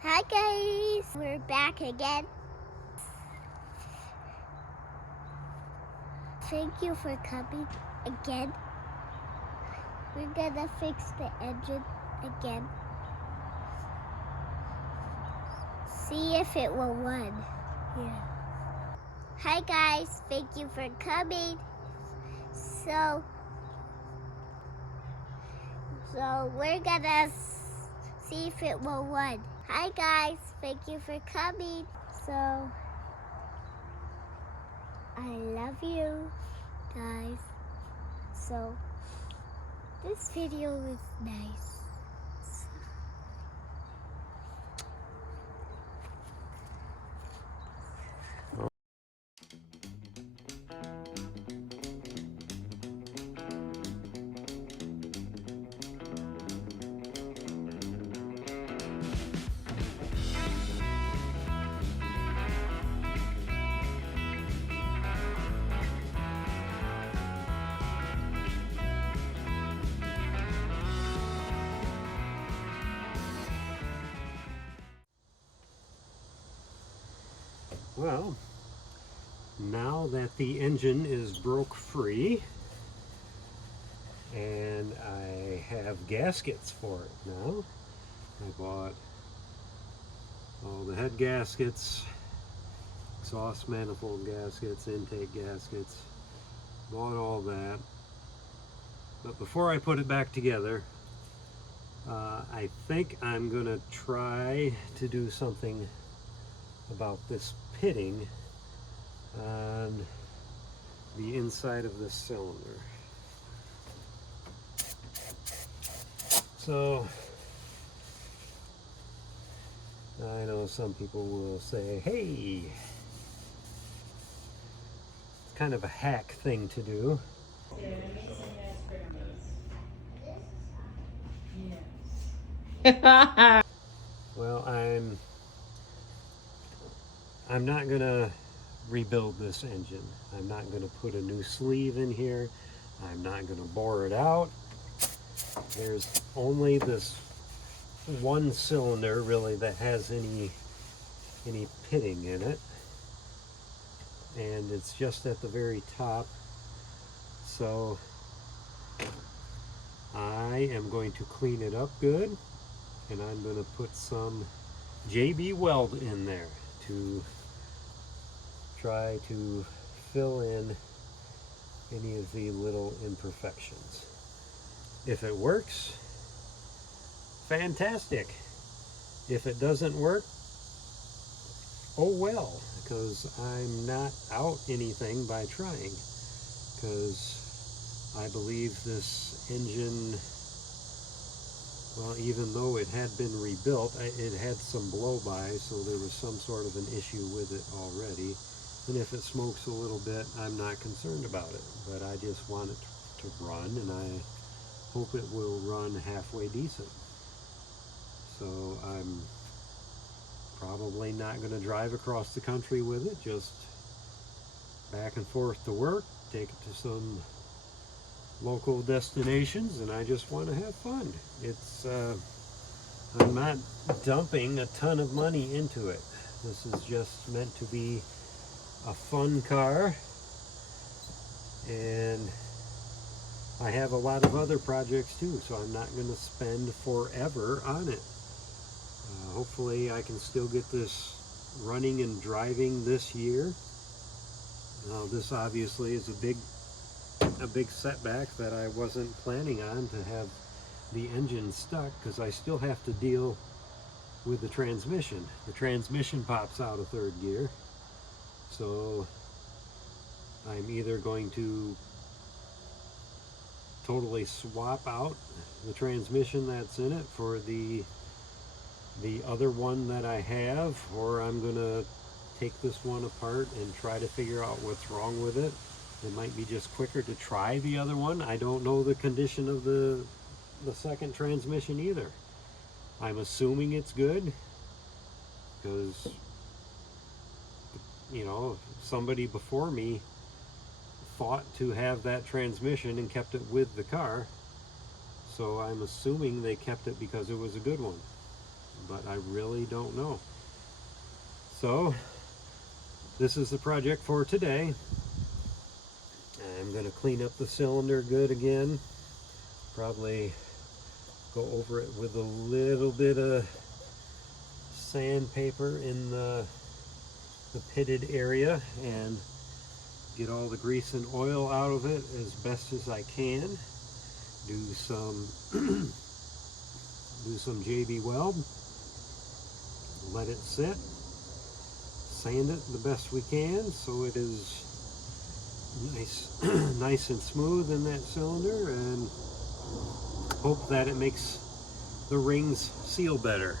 Hi guys, we're back again. Thank you for coming again. We're gonna fix the engine again. See if it will run. Yeah. Hi guys, thank you for coming. So we're gonna see if it will run. Hi guys, thank you for coming. So I love you guys. So this video is nice. Well, now that the engine is broke free and I have gaskets for it now, I bought all the head gaskets, exhaust manifold gaskets, intake gaskets, bought all that. But before I put it back together, I think I'm going to try to do something about this pitting on the inside of this cylinder. So I know some people will say, hey, it's kind of a hack thing to do. Well, I'm not gonna rebuild this engine. I'm not gonna put a new sleeve in here. I'm not gonna bore it out. There's only this one cylinder really that has any pitting in it, and it's just at the very top. So I am going to clean it up good, and I'm going to put some JB Weld in there to try to fill in any of the little imperfections. If it works, fantastic. If it doesn't work, oh well, because I'm not out anything by trying, because I believe this engine, well, even though it had been rebuilt, it had some blow-by, so there was some sort of an issue with it already. And if it smokes a little bit, I'm not concerned about it, but I just want it to run, and I hope it will run halfway decent. So I'm probably not going to drive across the country with it, just back and forth to work, take it to some local destinations, and I just want to have fun. It's I'm not dumping a ton of money into it. This is just meant to be a fun car, and I have a lot of other projects too, so I'm not going to spend forever on it. Hopefully I can still get this running and driving this year. Now this obviously is a big setback that I wasn't planning on, to have the engine stuck, because I still have to deal with the transmission. The transmission pops out of third gear, so I'm either going to totally swap out the transmission that's in it for the other one that I have, or I'm gonna take this one apart and try to figure out what's wrong with it. It might be just quicker to try the other one. I don't know the condition of the second transmission either. I'm assuming it's good, because, you know, somebody before me thought to have that transmission and kept it with the car, so I'm assuming they kept it because it was a good one. but I really don't know. So this is the project for today. I'm going to clean up the cylinder good again. Probably go over it with a little bit of sandpaper in the pitted area and get all the grease and oil out of it as best as I can. Do some do some JB weld, let it sit, sand it the best we can so it is nice nice and smooth in that cylinder, and hope that it makes the rings seal better.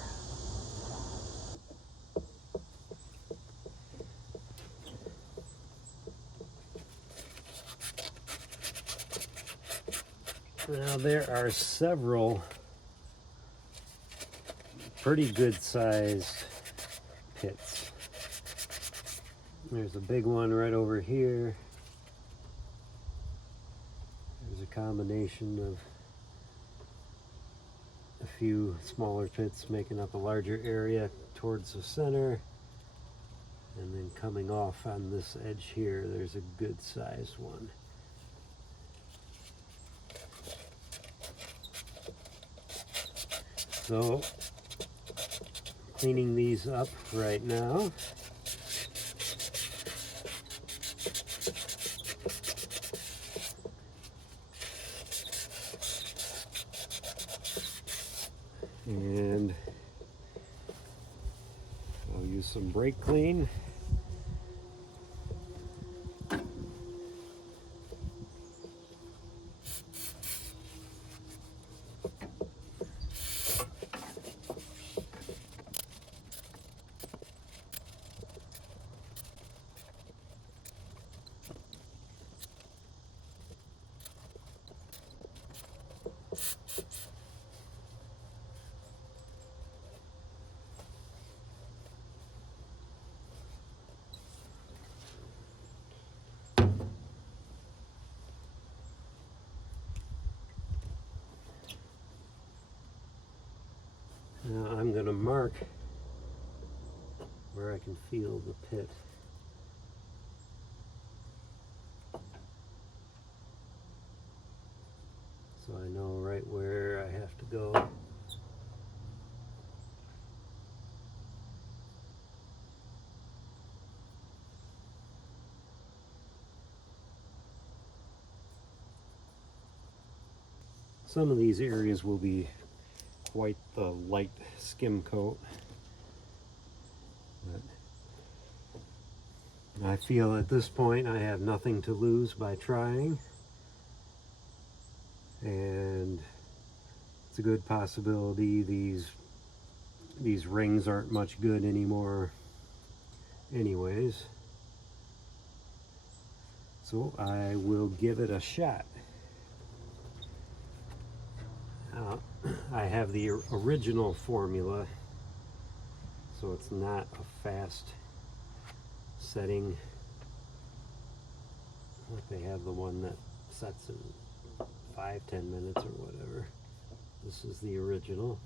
Now there are several pretty good sized pits. There's a big one right over here. There's a combination of a few smaller pits making up a larger area towards the center, and then coming off on this edge here there's a good sized one. So cleaning these up right now. And I'll use some brake clean. Now I'm going to mark where I can feel the pit. So I know right where I have to go. Some of these areas will be quite the light skim coat, but I feel at this point I have nothing to lose by trying, and it's a good possibility these rings aren't much good anymore anyways, so I will give it a shot. I have the original formula, so it's not a fast setting. They have the one that sets in 5-10 minutes or whatever. This is the original.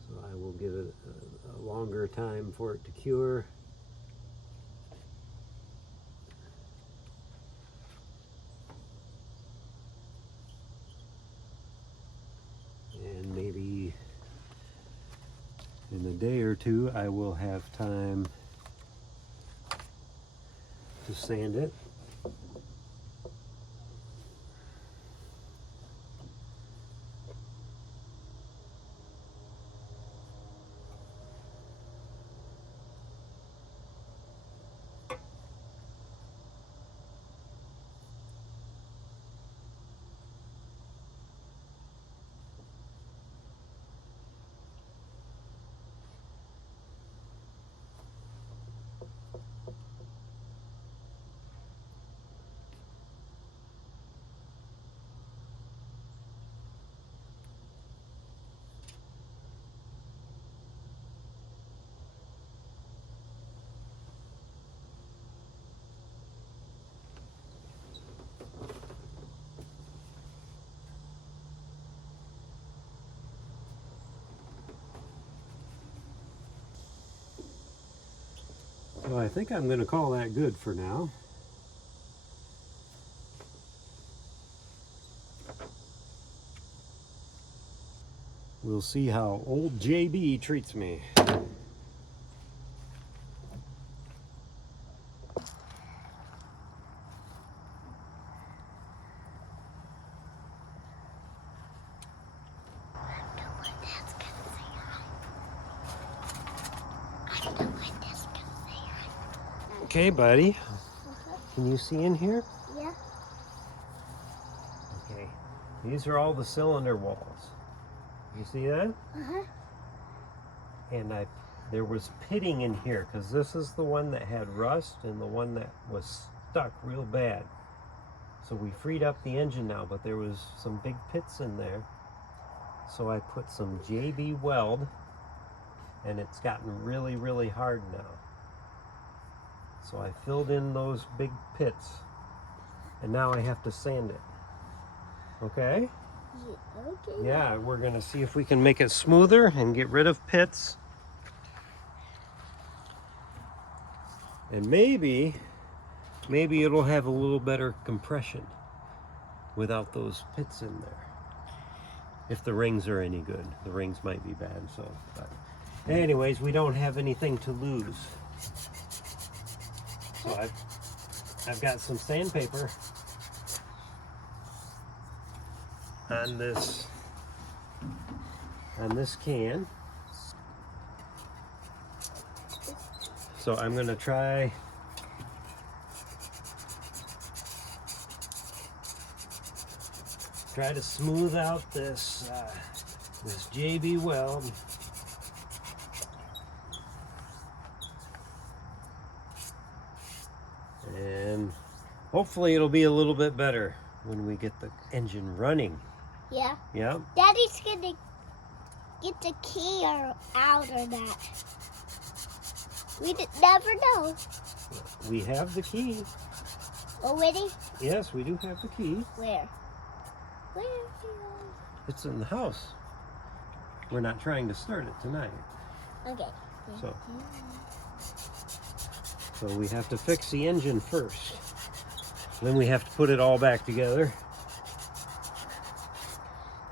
So I will give it a longer time for it to cure. And maybe in a day or two I will have time to sand it. So I think I'm going to call that good for now. We'll see how old JB treats me. Okay, buddy. Can you see in here? Yeah. Okay. These are all the cylinder walls. You see that? Uh-huh. And there was pitting in here because this is the one that had rust and the one that was stuck real bad. So we freed up the engine now, but there was some big pits in there. So I put some JB weld, and it's gotten really, really hard now. So I filled in those big pits, and now I have to sand it. Okay? Yeah, okay. Yeah, we're gonna see if we can make it smoother and get rid of pits. And maybe it'll have a little better compression without those pits in there. If the rings are any good. The rings might be bad, so. But anyways, we don't have anything to lose. So I've got some sandpaper on this can. So I'm gonna try to smooth out this JB weld. And hopefully it'll be a little bit better when we get the engine running. Yeah. Yeah. Daddy's gonna get the key out or not. We never know. We have the key. Already? Yes, we do have the key. Where? Where? It's in the house. We're not trying to start it tonight. Okay. So we have to fix the engine first. Then we have to put it all back together.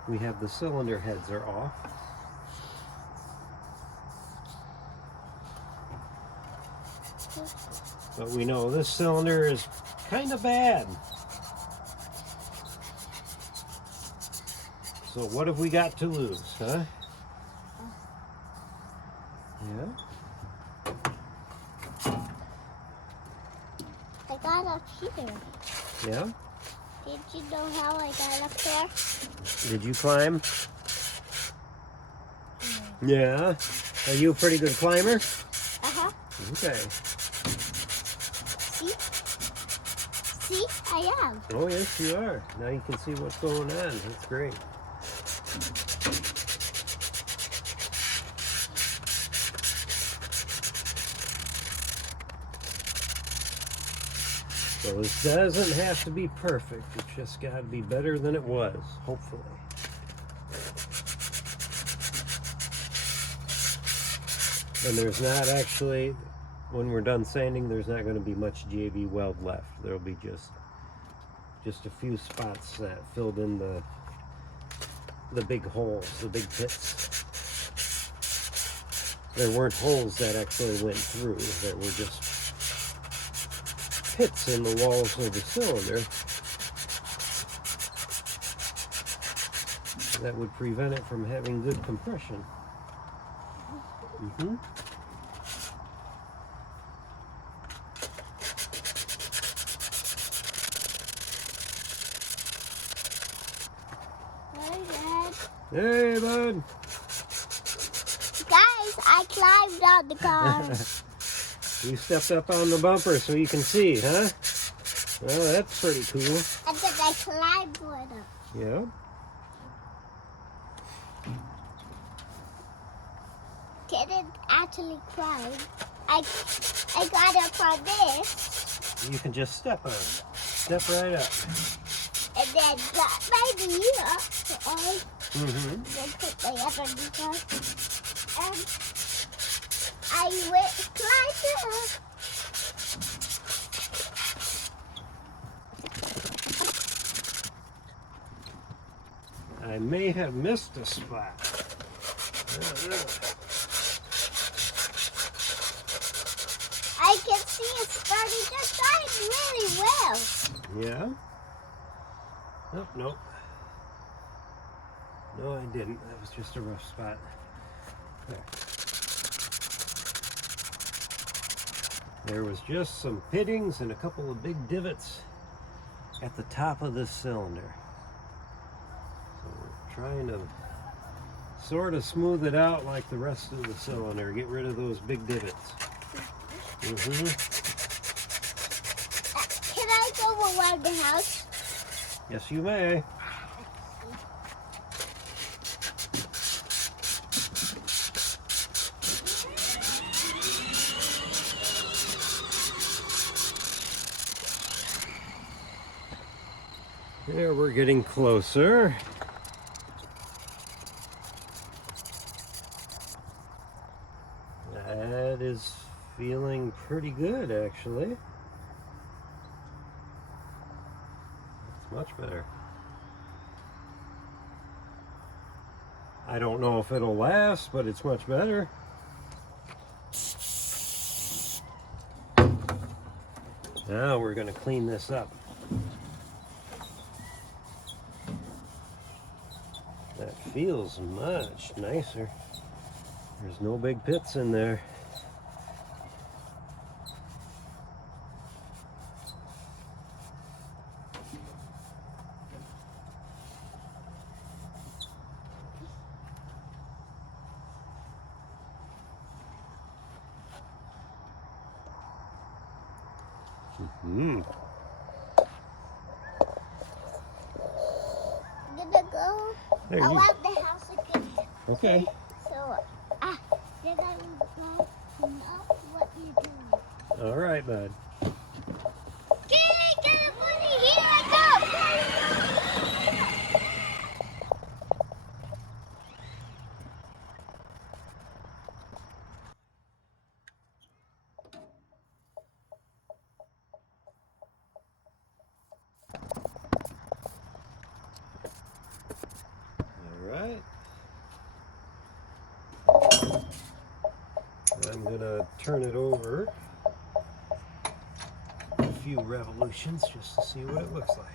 We have the cylinder heads are off. But we know this cylinder is kind of bad. So what have we got to lose, huh? Yeah? I got up here. Yeah? Did you know how I got up there? Did you climb? Yeah? Are you a pretty good climber? Uh-huh. Okay. See? See? I am. Oh, yes, you are. Now you can see what's going on. That's great. So this doesn't have to be perfect. It's just got to be better than it was, hopefully. And there's not actually, when we're done sanding, there's not going to be much JB weld left. There'll be just a few spots that filled in the big holes, the big pits. There weren't holes that actually went through. There were just pits in the walls of the cylinder that would prevent it from having good compression. Mm-hmm. Hi, Dad. Hey, bud. Guys, I climbed on the car. You stepped up on the bumper so you can see, huh? Well, that's pretty cool. And then I climbed one up. Yeah. Didn't actually climb. I got up on this. You can just step on it. Step right up. And then got my knee up. Mm-hmm. Then put my other knee up. And I went climbed up. I may have missed a spot. I can see it starting just starting really well. Yeah? Nope, nope. No, I didn't. That was just a rough spot. There. There was just some pittings and a couple of big divots at the top of this cylinder. So we're trying to sort of smooth it out like the rest of the cylinder. Get rid of those big divots. Can I go around the house? Yes, you may. There, we're getting closer. That is feeling pretty good, actually. It's much better. I don't know if it'll last, but it's much better. Now we're going to clean this up. That feels much nicer. There's no big pits in there. I'm gonna go around the house again. Okay. So, then I will go know what you're doing. All right, bud. Get a buddy, here I All right. I'm gonna turn it over a few revolutions just to see what it looks like.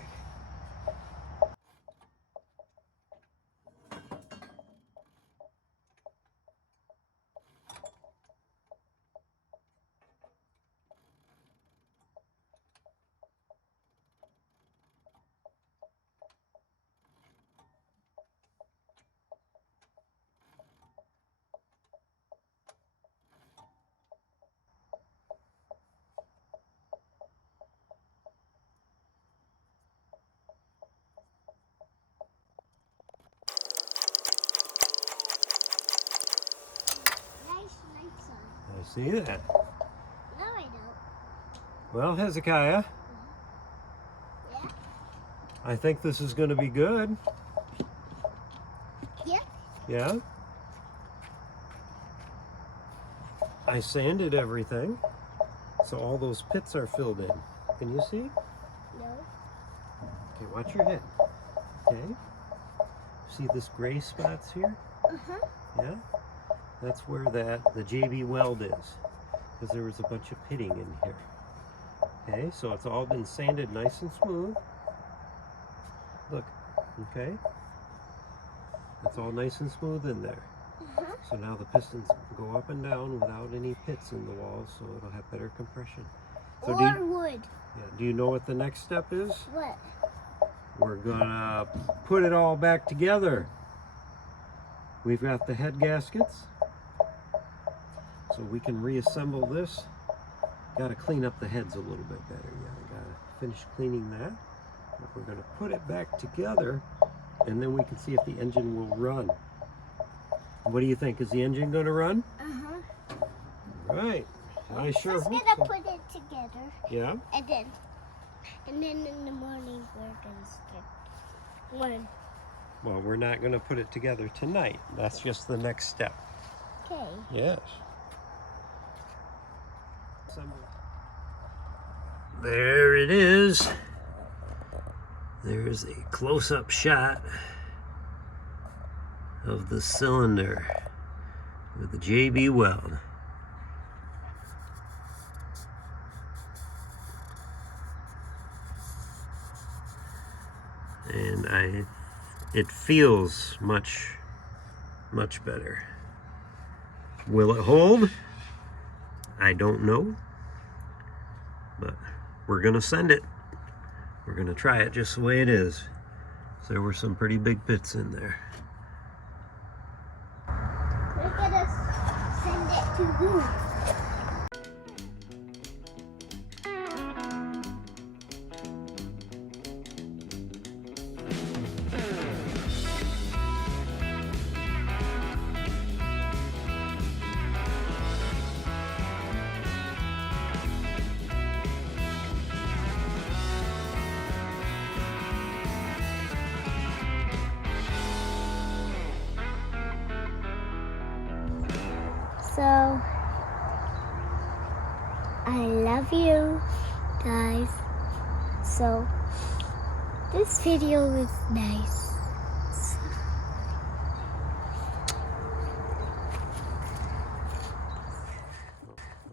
Nice son. I see that. No, I don't. Well, Hezekiah, Yeah? I think this is going to be good. Yeah? Yeah? I sanded everything, so all those pits are filled in. Can you see? No. Okay, watch your head. Okay? See this gray spots here? Uh-huh. Yeah? That's where the JB weld is, because there was a bunch of pitting in here. Okay, so it's all been sanded nice and smooth. Look, okay? It's all nice and smooth in there. Uh-huh. So now the pistons go up and down without any pits in the walls, so it'll have better compression. So Or wood. Yeah, do you know what the next step is? What? We're gonna put it all back together. We've got the head gaskets, so we can reassemble this. Got to clean up the heads a little bit better. Yeah, got to finish cleaning that. But we're going to put it back together, and then we can see if the engine will run. What do you think? Is the engine going to run? Uh-huh. Right. I sure Just hope gonna so. put it together. Yeah? And then in the morning we're gonna start one. Well, we're not going to put it together tonight. That's just the next step. Okay. Yes. There it is. There's a close-up shot of the cylinder with the JB weld. And it feels much better. Will it hold? I don't know, but we're gonna send it. We're gonna try it just the way it is. So there were some pretty big bits in there. We're gonna send it to you. So, I love you guys. So, this video is nice.